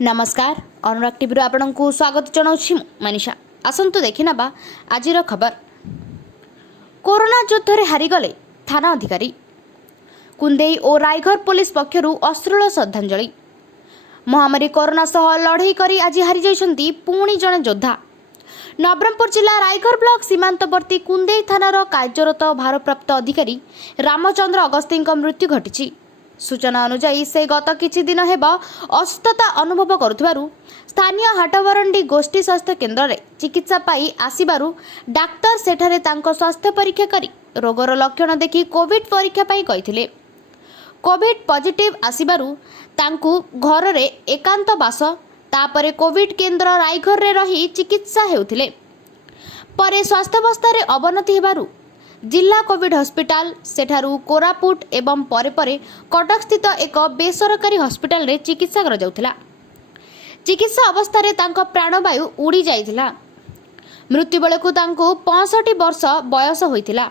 नमस्कार अनुराग टीवी आपण को स्वागत जनाऊँ मनीषा। आसतु देखना आज खबर। कोरोना युद्ध में हारिगले थाना अधिकारी। कुंदेई और रायघर पुलिस पक्षरु अश्लील श्रद्धांजलि। महामारी कोरोना सह लड़ई करी आज हारी जाइछन्ती पुणी जने योद्धा। नवरंगपुर जिला रायघर ब्लॉक सीमांतवर्ती कुंदेई थानार कार्यरत भारप्राप्त अधिकारी रामचंद्र अगस्ती मृत्यु घटी। सूचना अनुसार से गत किछि दिन हेब असुस्थता अनुभव करुथिबारु स्थानीय हाटवरंडी गोष्ठी स्वास्थ्य केन्द्र रे चिकित्सा पाई आसिबारु डाक्टर सेठारे तांको स्वास्थ्य परीक्षा करी रोगर लक्षण देखि कोविड परीक्षा पाई कहिथिले। कोविड पॉजिटिव आसिबारु तांकु घर रे एकांत बास तापरे कोविड केन्द्र रायघर रे रही चिकित्सा हेउथिले। परे स्वास्थ्यावस्था रे अवनति हेबारु जिला कोविड हॉस्पिटल सेठारु कोरापुट एवं परे परे कटक स्थित एक बेसरकारी हॉस्पिटल रे चिकित्सा करा जाउथिला। चिकित्सा अवस्था रे तांको प्राणवायु उड़ी जाइथिला। मृत्यु बेलकु तांको 65 वर्ष बयस होइथिला।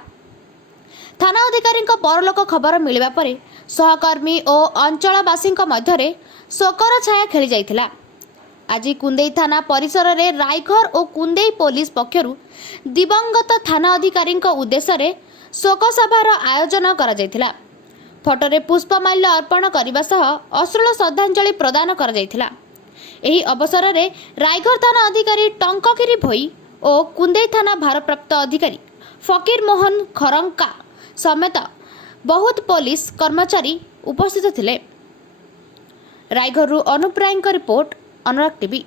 थाना अधिकारी परलोक खबर मिलिबा परे सहकर्मी और अंचलवासी मध्य शोकर छाया खेली जाइथिला। आज कुंदेई थाना परिसर रे रायघर और कुंदेई पुलिस पक्षरु दिवंगत थाना अधिकारी उद्देश्य रे शोक सभार आयोजन करा जायथिला। फोटोरे पुष्पमाल्य अर्पण करने सह अश्लील श्रद्धांजलि प्रदान करा जायथिला। एही अवसर रे रायघर थाना अधिकारी टंकगिरी भोई और कुंदेई थाना भारप्राप्त अधिकारी फकीर मोहन खरंका समेत बहुत पुलिस कर्मचारी उपस्थित थिले। रायघर अनुप्राय रिपोर्ट अनुराग टीवी।